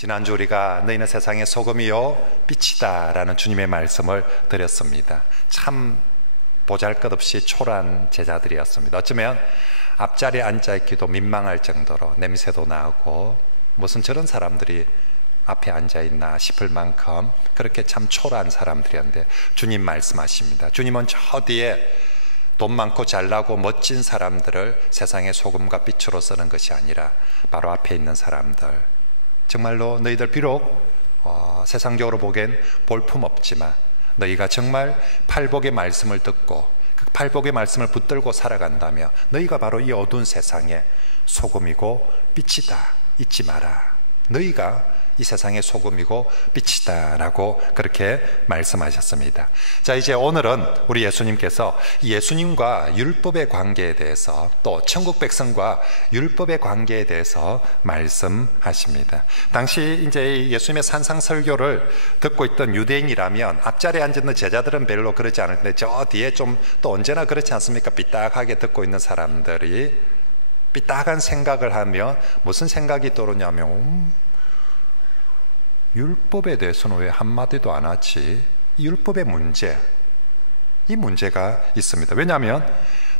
지난주 우리가 너희는 세상의 소금이요 빛이다 라는 주님의 말씀을 드렸습니다. 참 보잘것없이 초라한 제자들이었습니다. 어쩌면 앞자리에 앉아있기도 민망할 정도로 냄새도 나고 무슨 저런 사람들이 앞에 앉아있나 싶을 만큼 그렇게 참 초라한 사람들이었는데 주님 말씀하십니다. 주님은 저 뒤에 돈 많고 잘나고 멋진 사람들을 세상의 소금과 빛으로 쓰는 것이 아니라 바로 앞에 있는 사람들, 정말로 너희들 비록 세상적으로 보기엔 볼품없지만 너희가 정말 팔복의 말씀을 듣고 그 팔복의 말씀을 붙들고 살아간다면 너희가 바로 이 어두운 세상의 소금이고 빛이다. 잊지 마라. 너희가 이 세상의 소금이고 빛이다 라고 그렇게 말씀하셨습니다. 자, 이제 오늘은 우리 예수님께서 예수님과 율법의 관계에 대해서 또 천국 백성과 율법의 관계에 대해서 말씀하십니다. 당시 이제 예수님의 산상설교를 듣고 있던 유대인이라면 앞자리에 앉은 제자들은 별로 그러지 않을 텐데 저 뒤에 좀 또 언제나 그렇지 않습니까? 삐딱하게 듣고 있는 사람들이 삐딱한 생각을 하면 무슨 생각이 떠오르냐면 율법에 대해서는 왜 한마디도 안 하지? 율법의 문제, 이 문제가 있습니다. 왜냐하면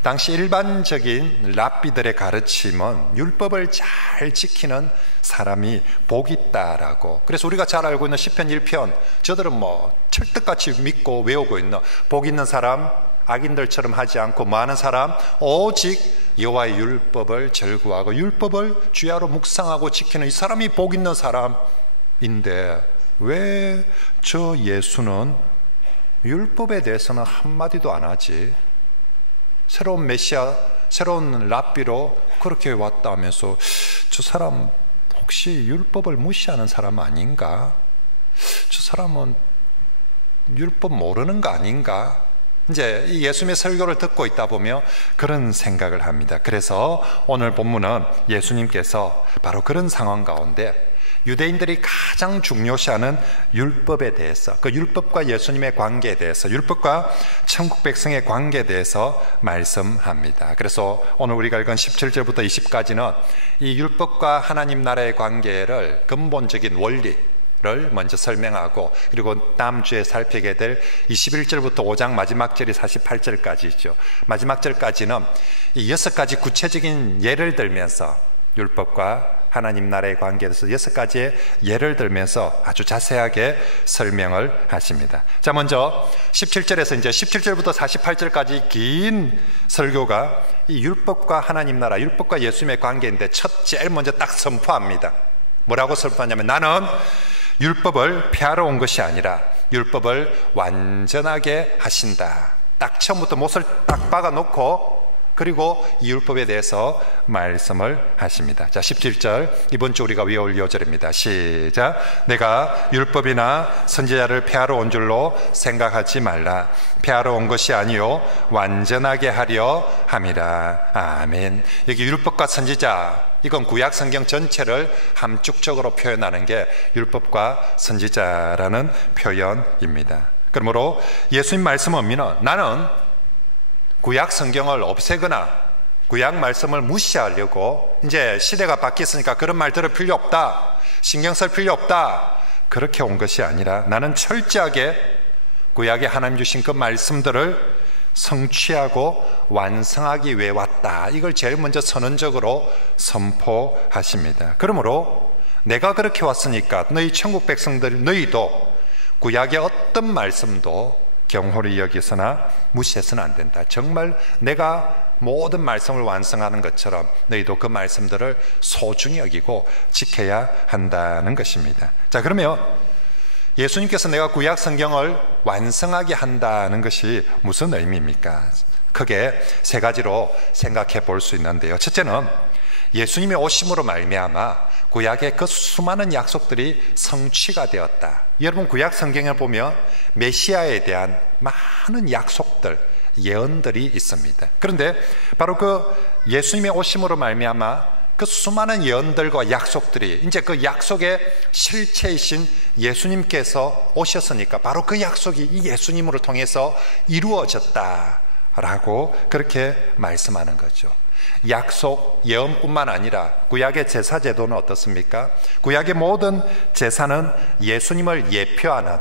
당시 일반적인 랍비들의 가르침은 율법을 잘 지키는 사람이 복 있다라고, 그래서 우리가 잘 알고 있는 시편 1편, 저들은 뭐 철떡같이 믿고 외우고 있는 복 있는 사람, 악인들처럼 하지 않고 많은 사람, 오직 여호와의 율법을 절구하고 율법을 주야로 묵상하고 지키는 이 사람이 복 있는 사람인데 왜 저 예수는 율법에 대해서는 한마디도 안 하지? 새로운 메시아, 새로운 랍비로 그렇게 왔다 하면서 저 사람 혹시 율법을 무시하는 사람 아닌가? 저 사람은 율법 모르는 거 아닌가? 이제 이 예수님의 설교를 듣고 있다 보면 그런 생각을 합니다. 그래서 오늘 본문은 예수님께서 바로 그런 상황 가운데 유대인들이 가장 중요시하는 율법에 대해서, 그 율법과 예수님의 관계에 대해서, 율법과 천국 백성의 관계에 대해서 말씀합니다. 그래서 오늘 우리가 읽은 17절부터 20까지는 이 율법과 하나님 나라의 관계를 근본적인 원리를 먼저 설명하고, 그리고 다음 주에 살피게 될 21절부터 5장 마지막 절이 48절까지 있죠. 마지막 절까지는 이 6가지 구체적인 예를 들면서 율법과 하나님 나라의 관계에 대해서 6가지의 예를 들면서 아주 자세하게 설명을 하십니다. 자, 먼저 17절에서 이제 17절부터 48절까지 긴 설교가 이 율법과 하나님 나라, 율법과 예수님의 관계인데 제일 먼저 딱 선포합니다. 뭐라고 선포하냐면 나는 율법을 폐하러 온 것이 아니라 율법을 완전하게 하신다. 딱 처음부터 못을 딱 박아놓고 그리고 이 율법에 대해서 말씀을 하십니다. 자, 17절 이번 주 우리가 외울 요절입니다. 시작. 내가 율법이나 선지자를 폐하러 온 줄로 생각하지 말라. 폐하러 온 것이 아니요 완전하게 하려 함이라. 아멘. 여기 율법과 선지자, 이건 구약 성경 전체를 함축적으로 표현하는 게 율법과 선지자라는 표현입니다. 그러므로 예수님 말씀 의미는 나는 구약 성경을 없애거나 구약 말씀을 무시하려고 이제 시대가 바뀌었으니까 그런 말 들을 필요 없다, 신경 쓸 필요 없다, 그렇게 온 것이 아니라 나는 철저하게 구약에 하나님 주신 그 말씀들을 성취하고 완성하기 위해 왔다. 이걸 제일 먼저 선언적으로 선포하십니다. 그러므로 내가 그렇게 왔으니까 너희 천국 백성들, 너희도 구약의 어떤 말씀도 경홀히 여기서나 무시해서는 안 된다. 정말 내가 모든 말씀을 완성하는 것처럼 너희도 그 말씀들을 소중히 여기고 지켜야 한다는 것입니다. 자, 그러면 예수님께서 내가 구약 성경을 완성하게 한다는 것이 무슨 의미입니까? 크게 3가지로 생각해 볼 수 있는데요. 첫째는 예수님의 오심으로 말미암아 구약의 그 수많은 약속들이 성취가 되었다. 여러분 구약 성경을 보면 메시아에 대한 많은 약속들, 예언들이 있습니다. 그런데 바로 그 예수님의 오심으로 말미암아 그 수많은 예언들과 약속들이 이제 그 약속의 실체이신 예수님께서 오셨으니까 바로 그 약속이 이 예수님으로 통해서 이루어졌다라고 그렇게 말씀하는 거죠. 약속, 예언뿐만 아니라 구약의 제사 제도는 어떻습니까? 구약의 모든 제사는 예수님을 예표하는,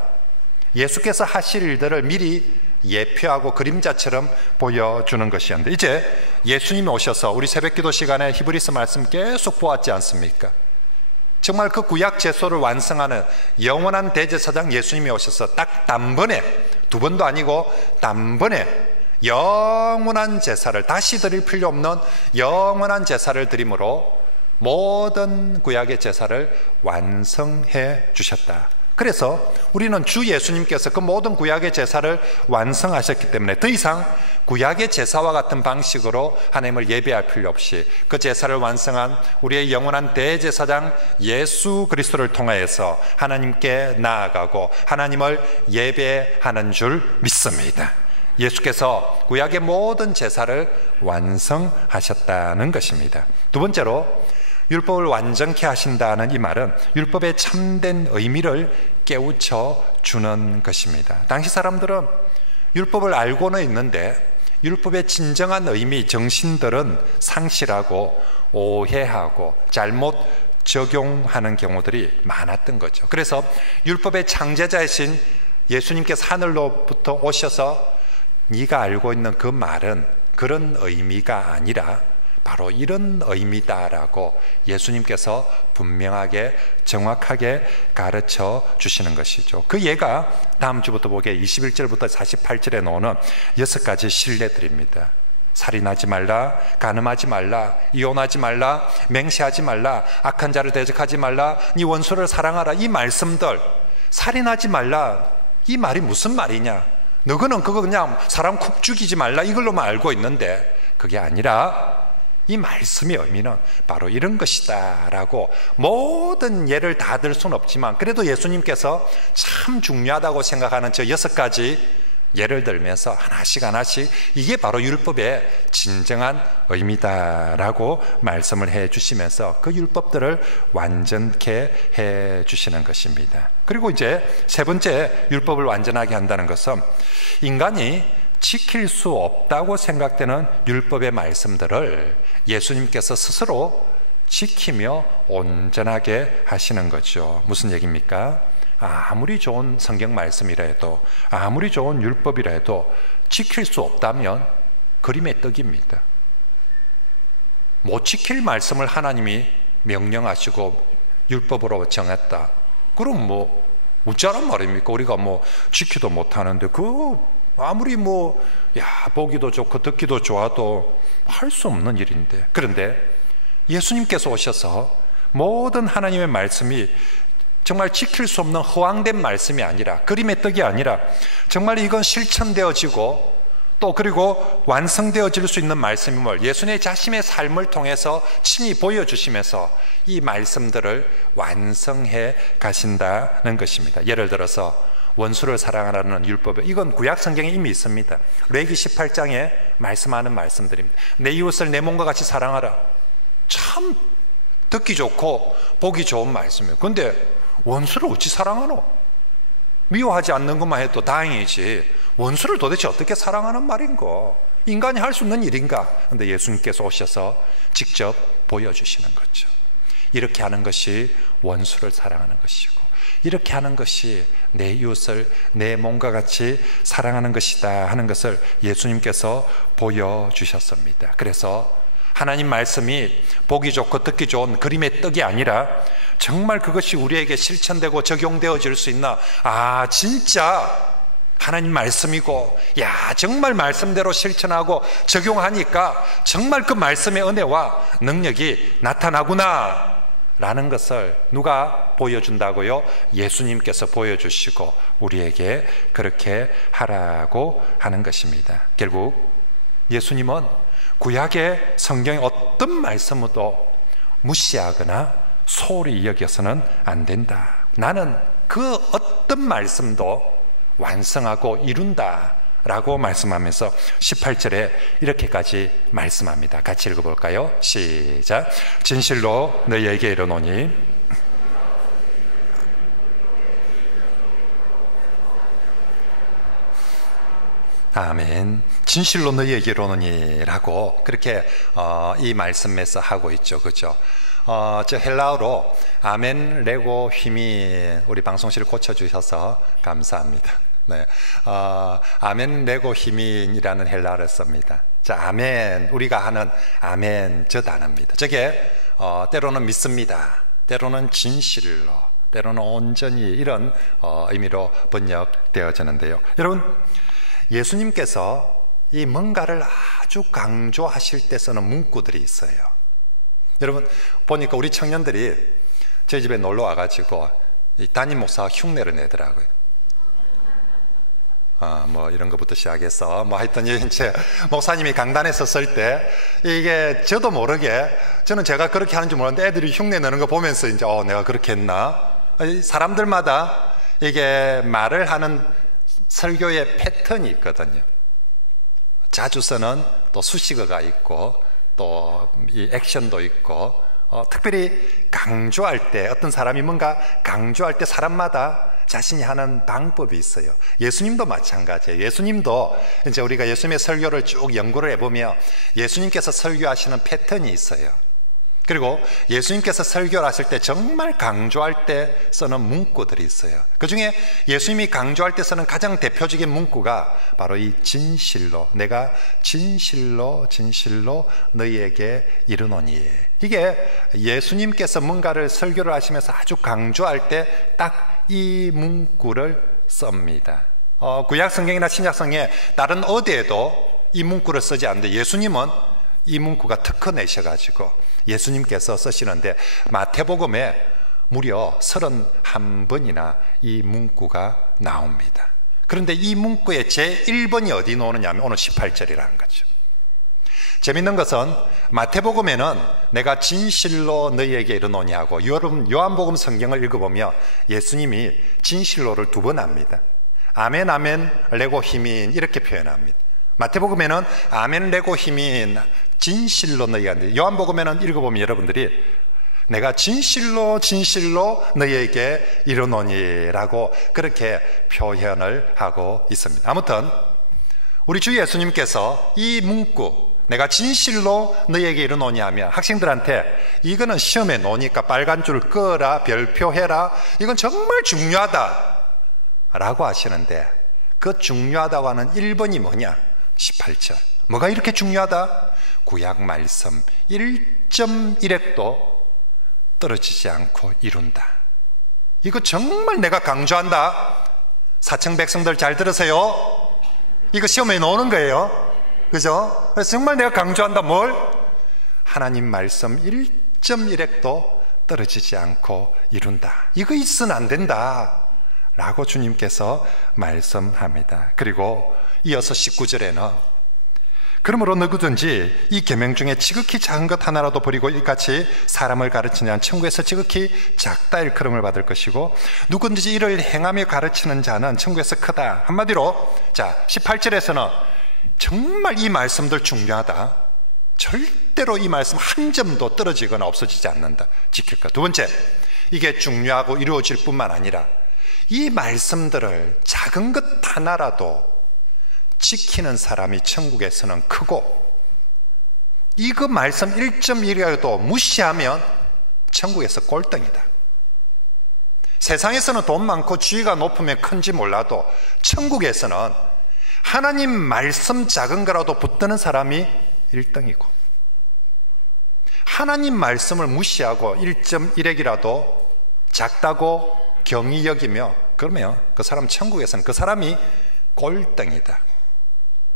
예수께서 하실 일들을 미리 예표하고 그림자처럼 보여주는 것이었는데, 이제 예수님이 오셔서 우리 새벽기도 시간에 히브리서 말씀 계속 보았지 않습니까? 정말 그 구약 제소를 완성하는 영원한 대제사장 예수님이 오셔서 딱 단번에, 두 번도 아니고 단번에 영원한 제사를, 다시 드릴 필요 없는 영원한 제사를 드림으로 모든 구약의 제사를 완성해 주셨다. 그래서 우리는 주 예수님께서 그 모든 구약의 제사를 완성하셨기 때문에 더 이상 구약의 제사와 같은 방식으로 하나님을 예배할 필요 없이 그 제사를 완성한 우리의 영원한 대제사장 예수 그리스도를 통하여서 하나님께 나아가고 하나님을 예배하는 줄 믿습니다. 예수께서 구약의 모든 제사를 완성하셨다는 것입니다. 두 번째로, 율법을 완전케 하신다는 이 말은 율법의 참된 의미를 깨우쳐 주는 것입니다. 당시 사람들은 율법을 알고는 있는데 율법의 진정한 의미, 정신들은 상실하고 오해하고 잘못 적용하는 경우들이 많았던 거죠. 그래서 율법의 창제자이신 예수님께서 하늘로부터 오셔서 네가 알고 있는 그 말은 그런 의미가 아니라 바로 이런 의미다라고 예수님께서 분명하게 정확하게 가르쳐 주시는 것이죠. 그 예가 다음 주부터 보게 21절부터 48절에 나오는 6가지 신뢰들입니다. 살인하지 말라, 간음하지 말라, 이혼하지 말라, 맹세하지 말라, 악한 자를 대적하지 말라, 네 원수를 사랑하라. 이 말씀들, 살인하지 말라, 이 말이 무슨 말이냐? 너희는 그거 그냥 사람 쿡 죽이지 말라 이걸로만 알고 있는데 그게 아니라 이 말씀의 의미는 바로 이런 것이다 라고 모든 예를 다 들 수는 없지만 그래도 예수님께서 참 중요하다고 생각하는 저 6가지 예를 들면서 하나씩 이게 바로 율법의 진정한 의미다라고 말씀을 해 주시면서 그 율법들을 완전케 해 주시는 것입니다. 그리고 이제 세 번째, 율법을 완전하게 한다는 것은 인간이 지킬 수 없다고 생각되는 율법의 말씀들을 예수님께서 스스로 지키며 온전하게 하시는 거죠. 무슨 얘기입니까? 아무리 좋은 성경 말씀이라 해도, 아무리 좋은 율법이라 해도 지킬 수 없다면 그림의 떡입니다. 못 지킬 말씀을 하나님이 명령하시고 율법으로 정했다. 그럼 뭐 어쩌란 말입니까? 우리가 뭐 지키도 못하는데 그 아무리 뭐 보기도 좋고 듣기도 좋아도 할 수 없는 일인데, 그런데 예수님께서 오셔서 모든 하나님의 말씀이 정말 지킬 수 없는 허황된 말씀이 아니라, 그림의 떡이 아니라 정말 이건 실천되어지고 또 그리고 완성되어질 수 있는 말씀임을 예수님의 자신의 삶을 통해서 친히 보여주시면서 이 말씀들을 완성해 가신다는 것입니다. 예를 들어서 원수를 사랑하라는 율법, 이건 구약 성경에 이미 있습니다. 레위기 18장에 말씀하는 말씀들입니다. 내 이웃을 내 몸과 같이 사랑하라. 참 듣기 좋고 보기 좋은 말씀이에요. 그런데 원수를 어찌 사랑하노? 미워하지 않는 것만 해도 다행이지 원수를 도대체 어떻게 사랑하는 말인고? 인간이 할 수 있는 일인가? 그런데 예수님께서 오셔서 직접 보여주시는 거죠. 이렇게 하는 것이 원수를 사랑하는 것이고, 이렇게 하는 것이 내 이웃을 내 몸과 같이 사랑하는 것이다 하는 것을 예수님께서 보여주셨습니다. 그래서 하나님 말씀이 보기 좋고 듣기 좋은 그림의 떡이 아니라 정말 그것이 우리에게 실천되고 적용되어질 수 있나, 진짜 하나님 말씀이고, 정말 말씀대로 실천하고 적용하니까 정말 그 말씀의 은혜와 능력이 나타나구나 라는 것을 누가 보여준다고요? 예수님께서 보여주시고 우리에게 그렇게 하라고 하는 것입니다. 결국 예수님은 구약의 성경의 어떤 말씀도 무시하거나 소홀히 여겨서는 안 된다. 나는 그 어떤 말씀도 완성하고 이룬다 라고 말씀하면서 18절에 이렇게까지 말씀합니다. 같이 읽어볼까요? 시작. 진실로 너희에게 이르노니 아멘. 진실로 너희에게 이르노니라고 그렇게 이 말씀에서 하고 있죠, 그죠? 저 헬라어로 아멘 레고 힘이 우리 방송실을 고쳐주셔서 감사합니다. 네, 아멘 레고 힘이라는 헬라어를 씁니다. 자, 아멘, 우리가 하는 아멘 저 단어입니다. 저게 때로는 믿습니다, 때로는 진실로, 때로는 온전히 이런 의미로 번역되어지는데요. 여러분, 예수님께서 이 뭔가를 아주 강조하실 때 쓰는 문구들이 있어요. 여러분, 보니까 우리 청년들이 저희 집에 놀러 와가지고 이 담임 목사 흉내를 내더라고요. 뭐 이런 것부터 시작해서 뭐 하여튼 이제 목사님이 강단에 섰을 때 이게 저도 모르게, 저는 제가 그렇게 하는 줄 몰랐는데 애들이 흉내 내는 거 보면서 이제 내가 그렇게 했나? 사람들마다 이게 말을 하는 설교의 패턴이 있거든요. 자주 쓰는 또 수식어가 있고 또 이 액션도 있고, 특별히 강조할 때, 어떤 사람이 뭔가 강조할 때 사람마다 자신이 하는 방법이 있어요. 예수님도 마찬가지예요. 예수님도 이제 우리가 예수님의 설교를 쭉 연구를 해보면 예수님께서 설교하시는 패턴이 있어요. 그리고 예수님께서 설교를 하실 때 정말 강조할 때 쓰는 문구들이 있어요. 그 중에 예수님이 강조할 때 쓰는 가장 대표적인 문구가 바로 이 진실로, 내가 진실로 너희에게 이르노니. 이게 예수님께서 뭔가를 설교를 하시면서 아주 강조할 때 딱 이 문구를 씁니다. 구약 성경이나 신약 성경에 다른 어디에도 이 문구를 쓰지 않는데 예수님은 이 문구가 특허 내셔가지고 예수님께서 쓰시는데, 마태복음에 무려 31번이나 이 문구가 나옵니다. 그런데 이 문구의 제1번이 어디 나오느냐 하면 오늘 18절이라는 거죠. 재밌는 것은 마태복음에는 내가 진실로 너희에게 이르노니 하고, 여러분 요한복음 성경을 읽어보면 예수님이 진실로를 2번 합니다. 아멘 아멘 레고 히민 이렇게 표현합니다. 마태복음에는 아멘 레고 히민 진실로 너희가, 요한복음에는 읽어보면 여러분들이 내가 진실로 너희에게 이르노니라고 그렇게 표현을 하고 있습니다. 아무튼 우리 주 예수님께서 이 문구 내가 진실로 너희에게 이르노니 하면 학생들한테 이거는 시험에 놓으니까 빨간 줄 끄라, 별표해라, 이건 정말 중요하다 라고 하시는데, 그 중요하다고 하는 1번이 뭐냐? 18절. 뭐가 이렇게 중요하다? 구약 말씀 1.1획도 떨어지지 않고 이룬다. 이거 정말 내가 강조한다. 사청 백성들 잘 들으세요. 이거 시험에 나오는 거예요. 그죠? 그래서 정말 내가 강조한다. 뭘? 하나님 말씀 1.1획도 떨어지지 않고 이룬다. 이거 있으면 안 된다 라고 주님께서 말씀합니다. 그리고 이어서 19절에는 그러므로 누구든지 이 계명 중에 지극히 작은 것 하나라도 버리고 이같이 사람을 가르치는 천국에서 지극히 작다 일컬음을 받을 것이고, 누구든지 이를 행하며 가르치는 자는 천국에서 크다. 한마디로, 자 18절에서는 정말 이 말씀들 중요하다. 절대로 이 말씀 한 점도 떨어지거나 없어지지 않는다. 지킬 것. 두 번째, 이게 중요하고 이루어질 뿐만 아니라 이 말씀들을 작은 것 하나라도 지키는 사람이 천국에서는 크고, 이거 말씀 1.1이라도 무시하면 천국에서 꼴등이다. 세상에서는 돈 많고 지위가 높으면 큰지 몰라도 천국에서는 하나님 말씀 작은 거라도 붙드는 사람이 1등이고, 하나님 말씀을 무시하고 1.1획이라도 작다고 경히 여기며 그러면 그 사람 천국에서는 그 사람이 꼴등이다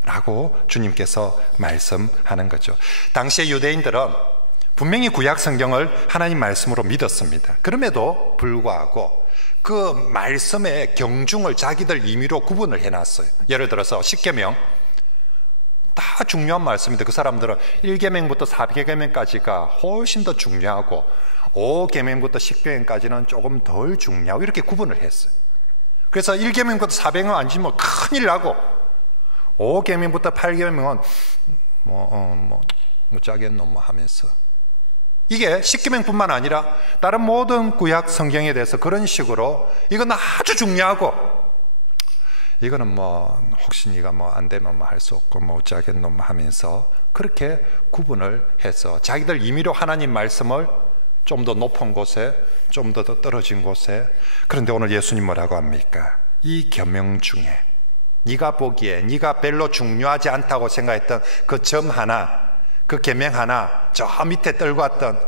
라고 주님께서 말씀하는 거죠. 당시의 유대인들은 분명히 구약 성경을 하나님 말씀으로 믿었습니다. 그럼에도 불구하고 그 말씀의 경중을 자기들 임의로 구분을 해놨어요. 예를 들어서 10계명 다 중요한 말씀인데 그 사람들은 1계명부터 4계명까지가 훨씬 더 중요하고 5계명부터 10계명까지는 조금 덜 중요하고 이렇게 구분을 했어요. 그래서 1계명부터 4계명 안 지면 큰일 나고 5계명부터 8계명은 짜겠노 뭐 하면서, 이게 10계명뿐만 아니라 다른 모든 구약 성경에 대해서 그런 식으로 이건 아주 중요하고 이거는 뭐 혹시 네가 뭐 안 되면 뭐 할 수 없고 뭐 어쩌겠노 하면서 그렇게 구분을 해서 자기들 임의로 하나님 말씀을 좀 더 높은 곳에, 좀 더 떨어진 곳에. 그런데 오늘 예수님 뭐라고 합니까? 이 계명 중에 네가 보기에 네가 별로 중요하지 않다고 생각했던 그 점 하나, 그 계명 하나, 저 밑에 떨고 왔던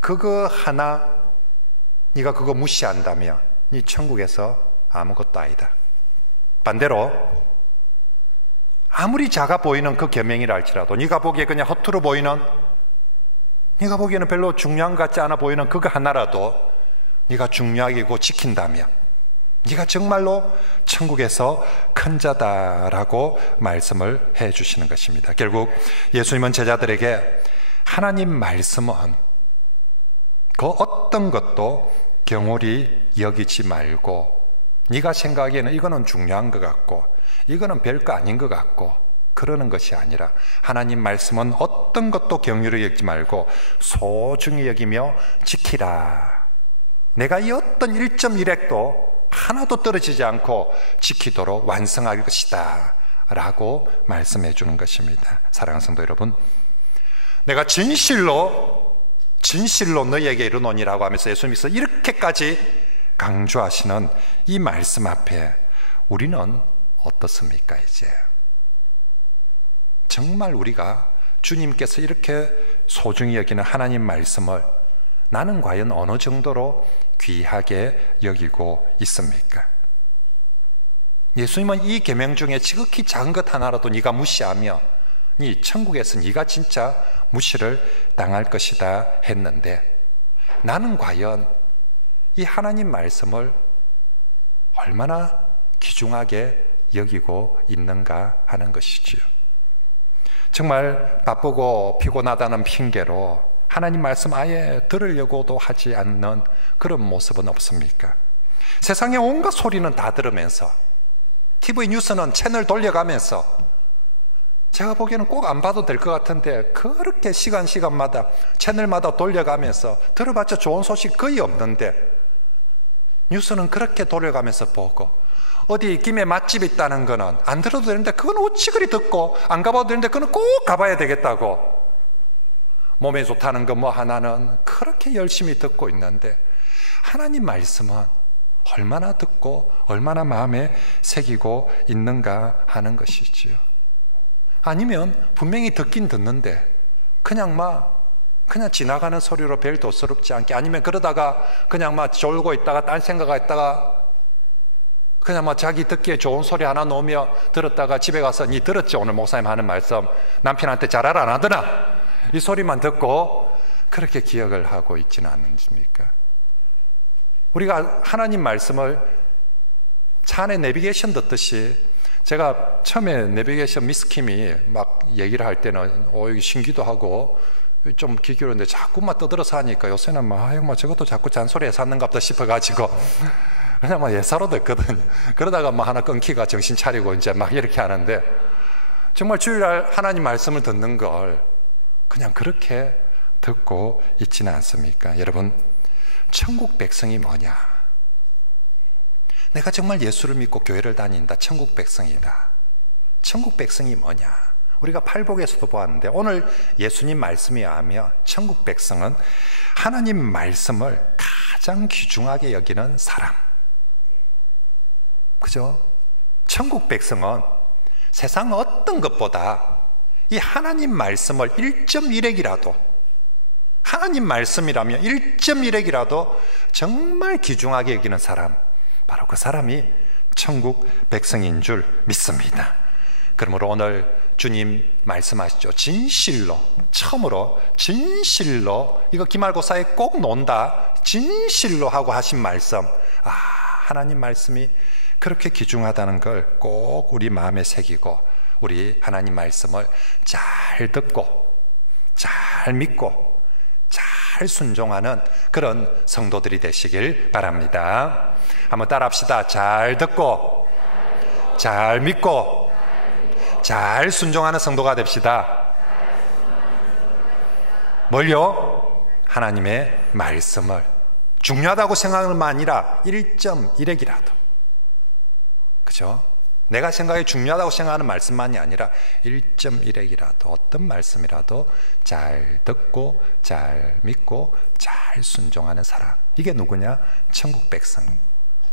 그거 하나, 네가 그거 무시한다면 네 천국에서 아무것도 아니다. 반대로 아무리 작아 보이는 그 계명이라 할지라도, 네가 보기에 그냥 허투루 보이는, 네가 보기에는 별로 중요한 것 같지 않아 보이는 그거 하나라도 네가 중요하게 고 지킨다면 네가 정말로 천국에서 큰 자다라고 말씀을 해 주시는 것입니다. 결국 예수님은 제자들에게 하나님 말씀은 그 어떤 것도 경홀히 여기지 말고, 네가 생각하기에는 이거는 중요한 것 같고 이거는 별거 아닌 것 같고 그러는 것이 아니라, 하나님 말씀은 어떤 것도 경홀히 여기지 말고 소중히 여기며 지키라. 내가 이 어떤 1.1핵도 하나도 떨어지지 않고 지키도록 완성할 것이다 라고 말씀해 주는 것입니다. 사랑하는 성도 여러분, 내가 진실로 너희에게 이르노니라고 하면서 예수님께서 이렇게까지 강조하시는 이 말씀 앞에 우리는 어떻습니까? 이제 정말 우리가 주님께서 이렇게 소중히 여기는 하나님 말씀을 나는 과연 어느 정도로 귀하게 여기고 있습니까? 예수님은 이 계명 중에 지극히 작은 것 하나라도 네가 무시하며 네 천국에서 네가 진짜 무시를 당할 것이다 했는데, 나는 과연 이 하나님 말씀을 얼마나 귀중하게 여기고 있는가 하는 것이지요. 정말 바쁘고 피곤하다는 핑계로 하나님 말씀 아예 들으려고도 하지 않는 그런 모습은 없습니까? 세상의 온갖 소리는 다 들으면서, TV 뉴스는 채널 돌려가면서, 제가 보기에는 꼭 안 봐도 될 것 같은데 그렇게 시간마다 채널마다 돌려가면서 들어봤자 좋은 소식 거의 없는데 뉴스는 그렇게 돌려가면서 보고, 어디 김에 맛집 있다는 거는 안 들어도 되는데 그건 어찌 그리 듣고, 안 가봐도 되는데 그건 꼭 가봐야 되겠다고, 몸에 좋다는 거 뭐 하나는 그렇게 열심히 듣고 있는데, 하나님 말씀은 얼마나 듣고 얼마나 마음에 새기고 있는가 하는 것이지요. 아니면 분명히 듣긴 듣는데 그냥 지나가는 소리로 별 도스럽지 않게, 아니면 그러다가 그냥 졸고 있다가 딴 생각했다가 그냥 자기 듣기에 좋은 소리 하나 놓으며 들었다가 집에 가서 니 들었지 오늘 목사님 하는 말씀, 남편한테 잘하라 안 하더나, 이 소리만 듣고 그렇게 기억을 하고 있지는 않습니까? 우리가 하나님 말씀을 차 안에 내비게이션 듣듯이, 제가 처음에 내비게이션 미스킴이 막 얘기를 할 때는 이게 신기도 하고 좀 기교로운데 자꾸만 떠들어서 하니까 요새는 저것도 자꾸 잔소리해서 하는갑다 싶어가지고 그냥 예사로 듣거든요. 그러다가 하나 끊기가 정신 차리고 이제 이렇게 하는데, 정말 주일날 하나님 말씀을 듣는 걸 그냥 그렇게 듣고 있지는 않습니까? 여러분, 천국 백성이 뭐냐? 내가 정말 예수를 믿고 교회를 다닌다, 천국 백성이다. 천국 백성이 뭐냐? 우리가 팔복에서도 보았는데 오늘 예수님 말씀에 의하면 천국 백성은 하나님 말씀을 가장 귀중하게 여기는 사람. 그죠? 천국 백성은 세상 어떤 것보다 이 하나님 말씀을 1.1핵이라도, 하나님 말씀이라면 1.1핵이라도 정말 귀중하게 여기는 사람, 바로 그 사람이 천국 백성인 줄 믿습니다. 그러므로 오늘 주님 말씀하시죠. 진실로, 처음으로 진실로, 이거 기말고사에 꼭 논다, 진실로 하고 하신 말씀, 하나님 말씀이 그렇게 귀중하다는 걸 꼭 우리 마음에 새기고 우리 하나님 말씀을 잘 듣고 잘 믿고 잘 순종하는 그런 성도들이 되시길 바랍니다. 한번 따라합시다. 잘 듣고 잘 믿고 잘 순종하는 성도가 됩시다. 뭘요? 하나님의 말씀을 중요하다고 생각하는 것만 아니라 1.1핵이라도, 그죠? 내가 생각에 중요하다고 생각하는 말씀만이 아니라 1.1핵이라도 어떤 말씀이라도 잘 듣고 잘 믿고 잘 순종하는 사람, 이게 누구냐? 천국 백성,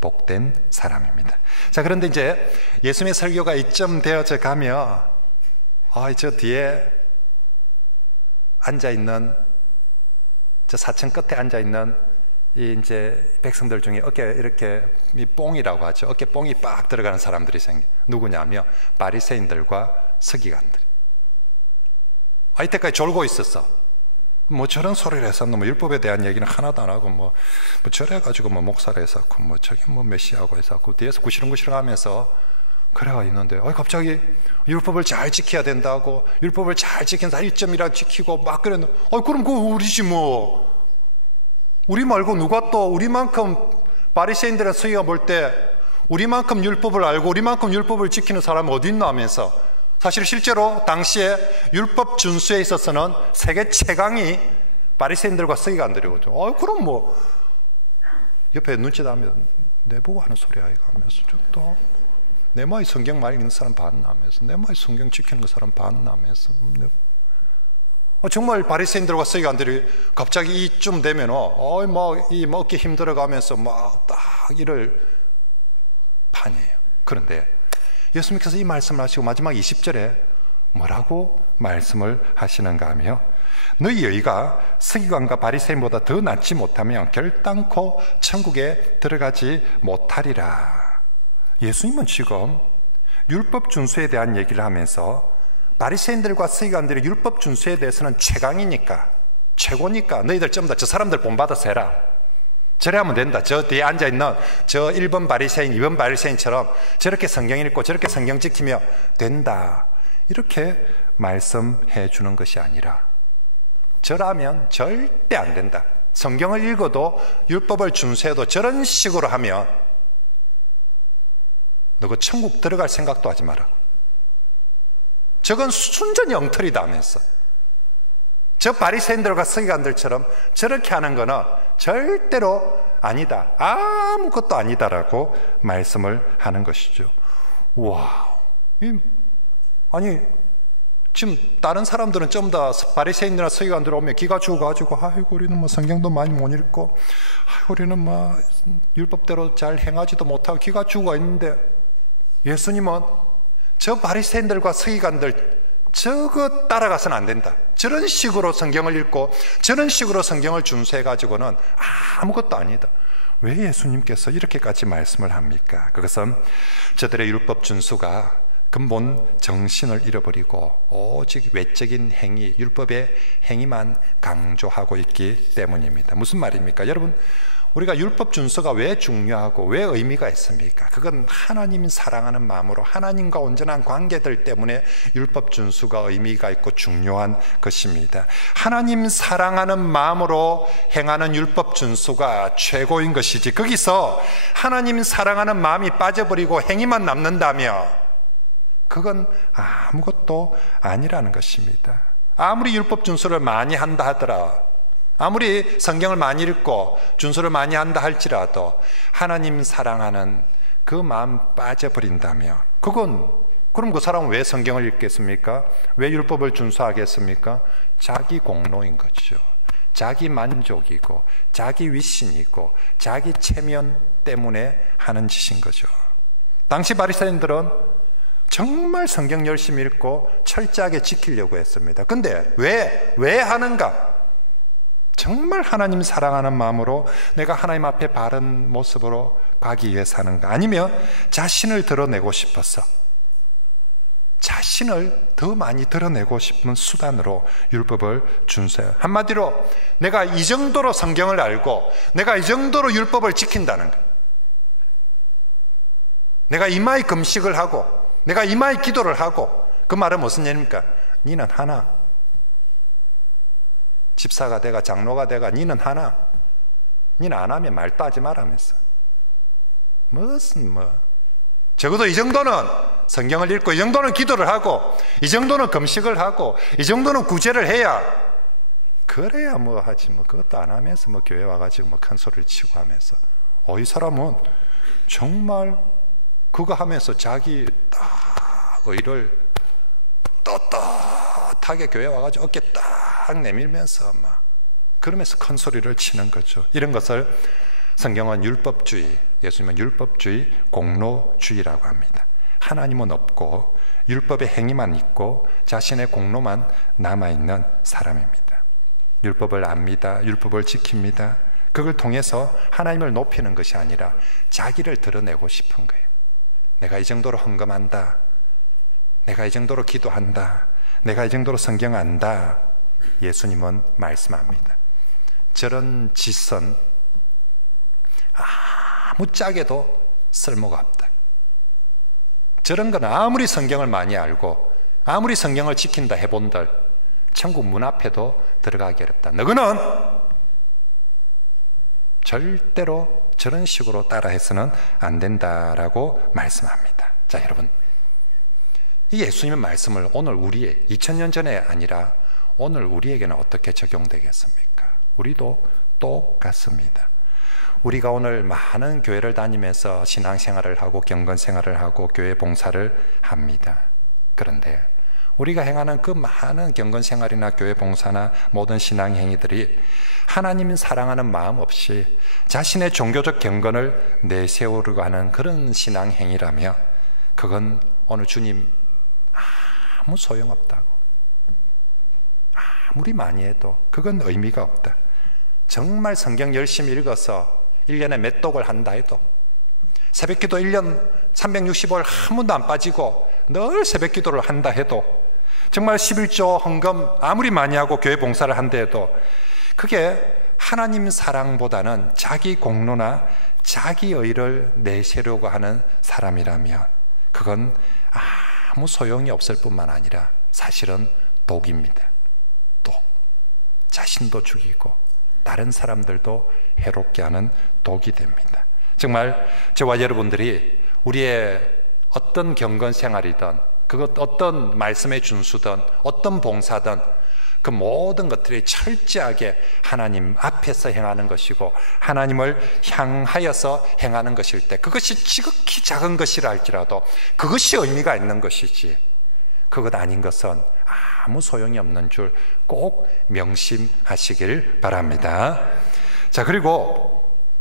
복된 사람입니다. 자, 그런데 이제 예수님의 설교가 이쯤 되어져 가며 저 뒤에 앉아있는, 저 사층 끝에 앉아있는 이 이제 백성들 중에 어깨 이렇게 뽕이라고 하죠. 어깨 뽕이 빡 들어가는 사람들이 생겨. 누구냐면 바리새인들과 서기관들. 이때까지 졸고 있었어. 뭐 저런 소리를 해서 뭐 율법에 대한 얘기는 하나도 안 하고 뭐 저래가지고 뭐 목사를 했었고 뭐 저기 뭐 메시아고 했었고 뒤에서 구시렁구시렁 하면서 그래가 있는데 갑자기 율법을 잘 지켜야 된다고, 율법을 잘 지킨 사람 1점이라 지키고 막 그랬는데 그럼 그거 우리지 뭐. 우리 말고 누가 또 우리만큼, 바리새인들의 서기가 볼 때 우리만큼 율법을 알고 우리만큼 율법을 지키는 사람은 어디 있나 하면서, 사실 실제로 당시에 율법 준수에 있어서는 세계 최강이 바리새인들과 서기관들이거든요. 그럼 뭐 옆에 눈치다면 내보고 하는 소리야 이거 하면서 또 내 말이 성경 많이 읽는 사람 봤나 하면서, 내 말이 성경 지키는 그 사람 봤나 하면서 정말 바리새인들과 서기관들이 갑자기 이쯤 되면 이 먹기 힘들어가면서 막 딱 이럴 판이에요. 그런데 예수님께서 이 말씀을 하시고 마지막 20절에 뭐라고 말씀을 하시는가 하며, 너희 여의가 서기관과 바리새인보다 더 낫지 못하면 결단코 천국에 들어가지 못하리라. 예수님은 지금 율법 준수에 대한 얘기를 하면서 바리새인들과 서기관들이 율법 준수에 대해서는 최강이니까, 최고니까 너희들 전부 다 저 사람들 본받아서 해라, 저래 하면 된다, 저 뒤에 앉아있는 저 1번 바리새인 2번 바리새인처럼 저렇게 성경 읽고 저렇게 성경 지키며 된다, 이렇게 말씀해 주는 것이 아니라, 저라면 절대 안 된다, 성경을 읽어도 율법을 준수해도 저런 식으로 하면 너 그 천국 들어갈 생각도 하지 마라, 저건 순전히 엉터리다 하면서, 저 바리새인들과 서기관들처럼 저렇게 하는 거는 절대로 아니다, 아무것도 아니다라고 말씀을 하는 것이죠. 와, 아니 지금 다른 사람들은 좀 더 바리새인들이나 서기관들 오면 기가 죽어가지고 우리는 뭐 성경도 많이 못 읽고 우리는 뭐 율법대로 잘 행하지도 못하고 기가 죽어 있는데, 예수님은 저 바리새인들과 서기관들 저거 따라가서는 안 된다, 저런 식으로 성경을 읽고 저런 식으로 성경을 준수해가지고는 아무것도 아니다. 왜 예수님께서 이렇게까지 말씀을 합니까? 그것은 저들의 율법 준수가 근본 정신을 잃어버리고 오직 외적인 행위, 율법의 행위만 강조하고 있기 때문입니다. 무슨 말입니까? 여러분, 우리가 율법 준수가 왜 중요하고 왜 의미가 있습니까? 그건 하나님 사랑하는 마음으로 하나님과 온전한 관계들 때문에 율법 준수가 의미가 있고 중요한 것입니다. 하나님 사랑하는 마음으로 행하는 율법 준수가 최고인 것이지, 거기서 하나님 사랑하는 마음이 빠져버리고 행위만 남는다면 그건 아무것도 아니라는 것입니다. 아무리 율법 준수를 많이 한다 하더라, 아무리 성경을 많이 읽고 준수를 많이 한다 할지라도 하나님 사랑하는 그 마음 빠져버린다면 그럼 그 사람은 왜 성경을 읽겠습니까? 왜 율법을 준수하겠습니까? 자기 공로인 거죠. 자기 만족이고 자기 위신이고 자기 체면 때문에 하는 짓인 거죠. 당시 바리새인들은 정말 성경 열심히 읽고 철저하게 지키려고 했습니다. 근데 왜 하는가? 정말 하나님 사랑하는 마음으로 내가 하나님 앞에 바른 모습으로 가기 위해서 하는가? 아니면 자신을 드러내고 싶어서, 자신을 더 많이 드러내고 싶은 수단으로 율법을 준수해요. 한마디로 내가 이 정도로 성경을 알고 내가 이 정도로 율법을 지킨다는 것, 내가 이마에 금식을 하고 내가 이마에 기도를 하고, 그 말은 무슨 얘기입니까? 니는 하나, 집사가 돼가 장로가 돼가 니는 하나, 니는 안 하면 말도 하지 말라면서, 무슨 적어도 이 정도는 성경을 읽고 이 정도는 기도를 하고 이 정도는 금식을 하고 이 정도는 구제를 해야, 그래야 하지 그것도 안 하면서 교회 와가지고 큰 소리를 치고 하면서 이 사람은 정말 그거 하면서 자기 딱 의를 떳떳하게 교회 와가지고 어깨 딱 내밀면서 막 그러면서 큰 소리를 치는 거죠. 이런 것을 성경은 율법주의, 예수님은 율법주의, 공로주의라고 합니다. 하나님은 없고 율법의 행위만 있고 자신의 공로만 남아있는 사람입니다. 율법을 압니다. 율법을 지킵니다. 그걸 통해서 하나님을 높이는 것이 아니라 자기를 드러내고 싶은 거예요. 내가 이 정도로 헌금한다. 내가 이 정도로 기도한다. 내가 이 정도로 성경 안다. 예수님은 말씀합니다. 저런 짓은 아무짝에도 쓸모가 없다. 저런 건 아무리 성경을 많이 알고 아무리 성경을 지킨다 해본들 천국 문 앞에도 들어가기 어렵다. 너희는 절대로 저런 식으로 따라해서는 안 된다라고 말씀합니다. 자, 여러분, 이 예수님의 말씀을 오늘 2000년 전에 아니라 오늘 우리에게는 어떻게 적용되겠습니까? 우리도 똑같습니다. 우리가 오늘 많은 교회를 다니면서 신앙생활을 하고 경건생활을 하고 교회 봉사를 합니다. 그런데 우리가 행하는 그 많은 경건생활이나 교회 봉사나 모든 신앙행위들이 하나님 사랑하는 마음 없이 자신의 종교적 경건을 내세우려고 하는 그런 신앙행위라면 그건 오늘 주님 아무 소용없다고, 아무리 많이 해도 그건 의미가 없다. 정말 성경 열심히 읽어서 1년에 몇 독을 한다 해도, 새벽기도 1년 365일 한 번도 안 빠지고 늘 새벽기도를 한다 해도, 정말 11조 헌금 아무리 많이 하고 교회 봉사를 한다 해도 그게 하나님 사랑보다는 자기 공로나 자기 의를 내세우려고 하는 사람이라면 그건 아무 소용이 없을 뿐만 아니라 사실은 독입니다. 독. 자신도 죽이고 다른 사람들도 해롭게 하는 독이 됩니다. 정말 저와 여러분들이 우리의 어떤 경건 생활이든 그것 어떤 말씀의 준수든 어떤 봉사든 그 모든 것들이 철저하게 하나님 앞에서 행하는 것이고 하나님을 향하여서 행하는 것일 때 그것이 지극히 작은 것이라 할지라도 그것이 의미가 있는 것이지, 그것 아닌 것은 아무 소용이 없는 줄 꼭 명심하시길 바랍니다. 자, 그리고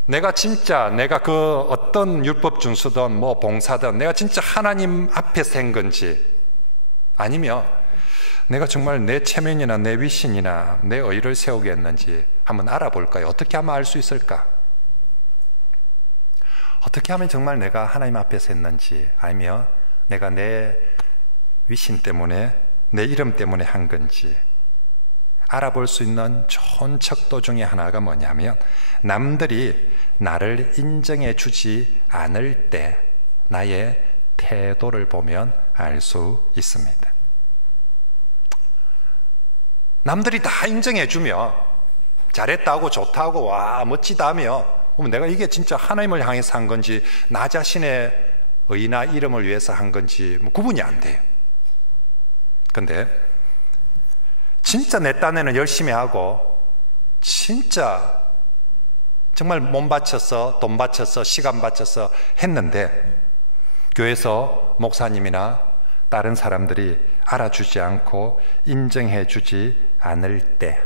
내가 그 어떤 율법 준수든 뭐 봉사든 내가 진짜 하나님 앞에서 한 건지, 아니면 내가 정말 내 체면이나 내 위신이나 내 의를 세우게 했는지 한번 알아볼까요? 어떻게 하면 알 수 있을까? 어떻게 하면 정말 내가 하나님 앞에서 했는지, 아니면 내가 내 위신 때문에 내 이름 때문에 한 건지 알아볼 수 있는 좋은 척도 중에 하나가 뭐냐면, 남들이 나를 인정해 주지 않을 때 나의 태도를 보면 알 수 있습니다. 남들이 다 인정해 주면 잘했다고 좋다고 와 멋지다며, 내가 이게 진짜 하나님을 향해서 한 건지 나 자신의 의나 이름을 위해서 한 건지 구분이 안 돼요. 근데 진짜 내 딴에는 열심히 하고 진짜 정말 몸 바쳐서 돈 바쳐서 시간 바쳐서 했는데 교회에서 목사님이나 다른 사람들이 알아주지 않고 인정해 주지 않을 때,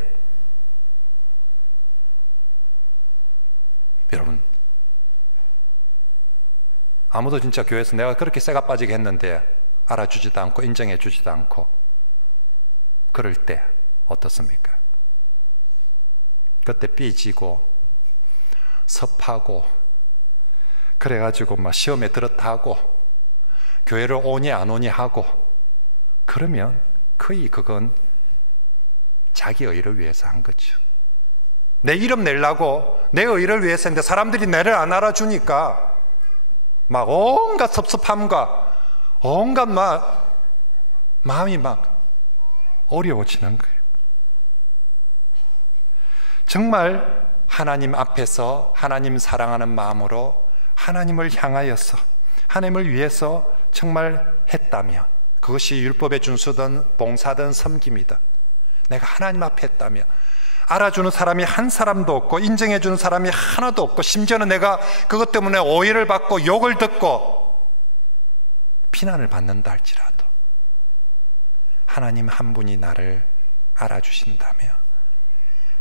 여러분, 아무도 진짜 교회에서 내가 그렇게 쇠가 빠지게 했는데 알아주지도 않고 인정해 주지도 않고 그럴 때 어떻습니까? 그때 삐지고 섭하고 그래가지고 막 시험에 들었다 하고 교회를 오니 안 오니 하고 그러면 거의 그건 자기 의를 위해서 한 거죠. 내 이름 내려고 내 의를 위해서 했는데 사람들이 나를 안 알아주니까 막 온갖 섭섭함과 온갖 마음이 막 어려워지는 거예요. 정말 하나님 앞에서 하나님 사랑하는 마음으로 하나님을 향하여서 하나님을 위해서 정말 했다면, 그것이 율법의 준수든 봉사든 섬김이든 내가 하나님 앞에 했다면 알아주는 사람이 한 사람도 없고 인정해 주는 사람이 하나도 없고 심지어는 내가 그것 때문에 오해를 받고 욕을 듣고 비난을 받는다 할지라도 하나님 한 분이 나를 알아주신다며,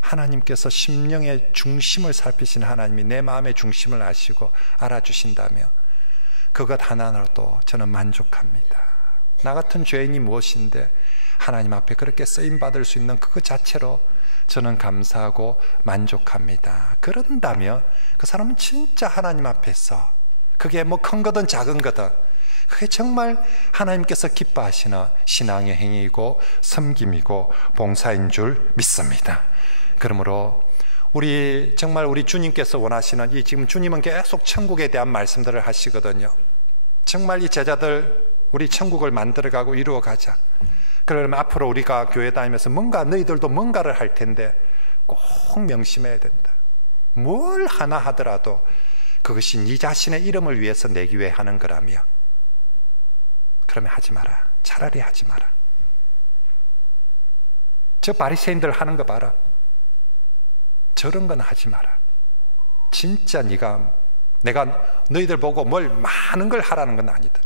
하나님께서 심령의 중심을 살피신 하나님이 내 마음의 중심을 아시고 알아주신다며, 그것 하나로도 저는 만족합니다. 나 같은 죄인이 무엇인데 하나님 앞에 그렇게 쓰임받을 수 있는 그것 자체로 저는 감사하고 만족합니다. 그런다면 그 사람은 진짜 하나님 앞에서, 그게 뭐 큰 거든 작은 거든, 그게 정말 하나님께서 기뻐하시는 신앙의 행위이고 섬김이고 봉사인 줄 믿습니다. 그러므로 정말 우리 주님께서 원하시는 지금 주님은 계속 천국에 대한 말씀들을 하시거든요. 정말 이 제자들 우리 천국을 만들어가고 이루어가자. 그러면 앞으로 우리가 교회 다니면서 너희들도 뭔가를 할 텐데 꼭 명심해야 된다. 뭘 하나 하더라도 그것이 네 자신의 이름을 위해서 내기 위해 하는 거라며, 그러면 하지 마라. 차라리 하지 마라. 저 바리새인들 하는 거 봐라. 저런 건 하지 마라. 진짜 내가 너희들 보고 뭘 많은 걸 하라는 건 아니다.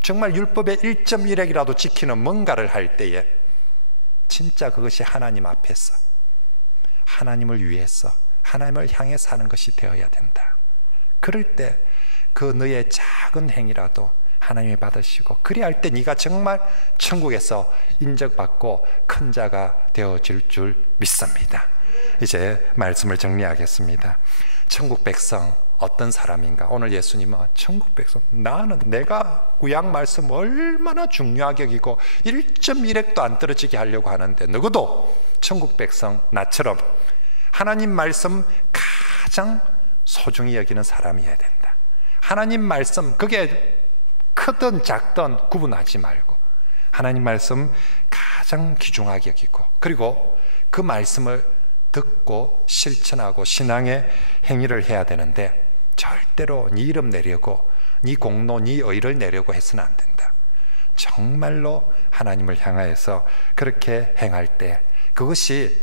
정말 율법의 1.1핵이라도 지키는 뭔가를 할 때에 진짜 그것이 하나님 앞에서, 하나님을 위해서, 하나님을 향해 사는 것이 되어야 된다. 그럴 때 그 너의 작은 행위라도 하나님이 받으시고, 그리할 때 네가 정말 천국에서 인정받고 큰 자가 되어질 줄 믿습니다. 이제 말씀을 정리하겠습니다. 천국 백성 어떤 사람인가? 오늘 예수님은 천국 백성, 내가 구약 말씀 얼마나 중요하게 여기고 1.1핵도 안 떨어지게 하려고 하는데, 누구도 천국 백성 나처럼 하나님 말씀 가장 소중히 여기는 사람이어야 된다. 하나님 말씀, 그게 크든 작든 구분하지 말고 하나님 말씀 가장 귀중하게 여기고, 그리고 그 말씀을 듣고 실천하고 신앙의 행위를 해야 되는데, 절대로 네 이름 내려고, 네 공로, 네 의를 내려고 해서는 안 된다. 정말로 하나님을 향하여서 그렇게 행할 때 그것이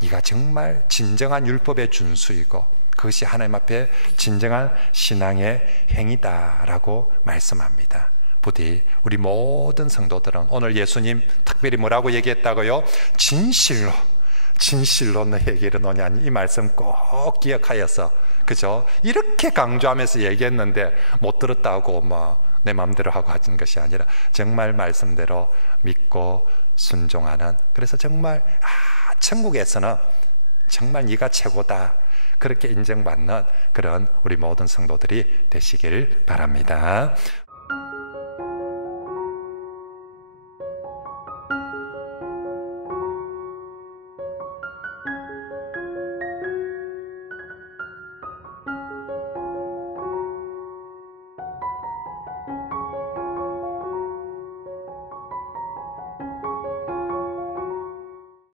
네가 정말 진정한 율법의 준수이고, 그것이 하나님 앞에 진정한 신앙의 행위다라고 말씀합니다. 부디 우리 모든 성도들은 오늘 예수님 특별히 뭐라고 얘기했다고요? 진실로 너에게 이르노니, 이 말씀 꼭 기억하여서, 그죠? 이렇게 강조하면서 얘기했는데 못 들었다고 내 마음대로 하고 하는 것이 아니라 정말 말씀대로 믿고 순종하는, 그래서 정말 천국에서는 정말 네가 최고다, 그렇게 인정받는 그런 우리 모든 성도들이 되시길 바랍니다.